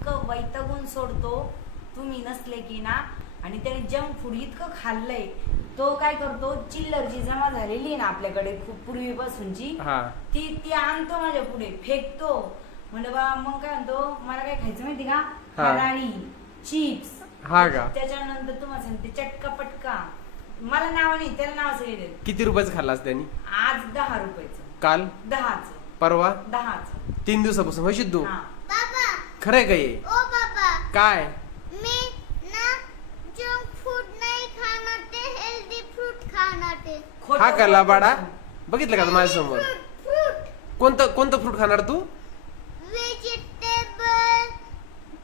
इतकं वैतागून सोडतो तुम्ही नसले की ना. आणि त्याने जंक फूड इतकं खाल्लंय, तो काय करतो, चिल्लर जी जमा झालेली आहे ना आपल्याकडे खूप पूर्वीपासूनची, ती आणतो माझ्या पुढे फेकतो. म्हणलं बा मग काय म्हणतो, मला काय खायचं माहिती का, फराळी चिप्स. हा का? त्याच्यानंतर तुम्हाला सांगते चटका पटका, मला नाव नाही, त्याला नाव सगळे. किती रुपयाचं खाल्लास त्यांनी? आज 10 रुपयाचं, काल 10चं, परवा 10चं. 3 दिवसापासून होशील तू? बाबा खरंय का हे? ओ बाबा, काय मी ना जंक फूड नाही खाणार, ते हेल्दी फ्रूट खाणार. ते हा का लाबाडा? बघितलं का माझ्या समोर? फ्रूट कोणतं फ्रूट खाणार तू? व्हेजिटेबल,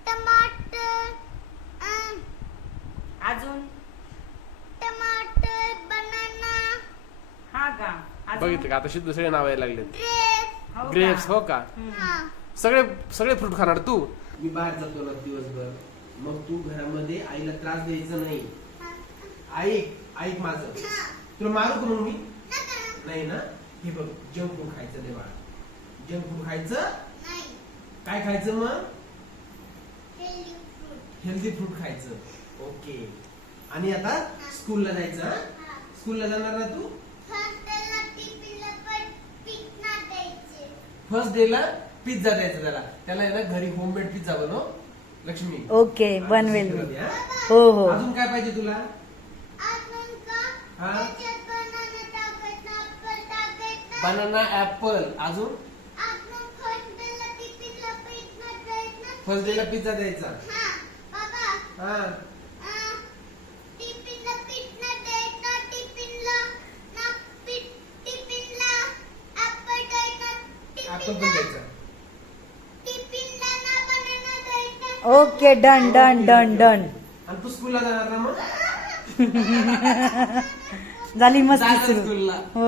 टमाटर, अजून टमाटर, बनाना. हा का? अजून? बघितलं का? आता दुसरे नाव यायला लागले. ग्रेप्स. हो का? ग्रेप्स. हो का? हा. सगळे फ्रूट खाणार तू? मी बाहेर जातो ना दिवसभर, मग तू घरामध्ये आईला त्रास द्यायचा नाही. ऐक माझं. तुला मारू का मग मी? नाही ना. हे बघ, जंक फूड खायचं नाही बाळा. जंक फूड खायचं नाही. काय खायचं मग? Healthy fruit. हेल्दी फ्रूट खायचं. ओके. आणि आता स्कूलला जायचं. हा? स्कूलला जाणार ना तू? फर्स्टला टिफिनला पण पिझ्झा द्यायचे. फर्स्ट डे ला पिझ्झा द्यायचा त्याला आहे ना, घरी होममेड पिझ्झा बनव लक्ष्मी. ओके, बनवेल मी. हा? हो हो. अजून काय पाहिजे तुला? अजून का? हा? त्याच्यात बनाना टाकायचा, ऍपल टाकायचा. Banana, apple. अजून अजून फर्स्टला टिफिनला पिझ्झा द्यायचा. फर्स्ट डे ला पिझ्झा द्यायचा. हा बाबा, हा. टिफिनला पिझ्झा द्यायचा. टिफिनला ऍपल द्यायचा. ऍपल पण द्यायचा. टिफिनला ना बनाना द्यायचा. Okay, done done done done. आणि तू स्कूलला जाणार ना मग? झाली मस्ती जायचं सुरू. स्कूलला. हो.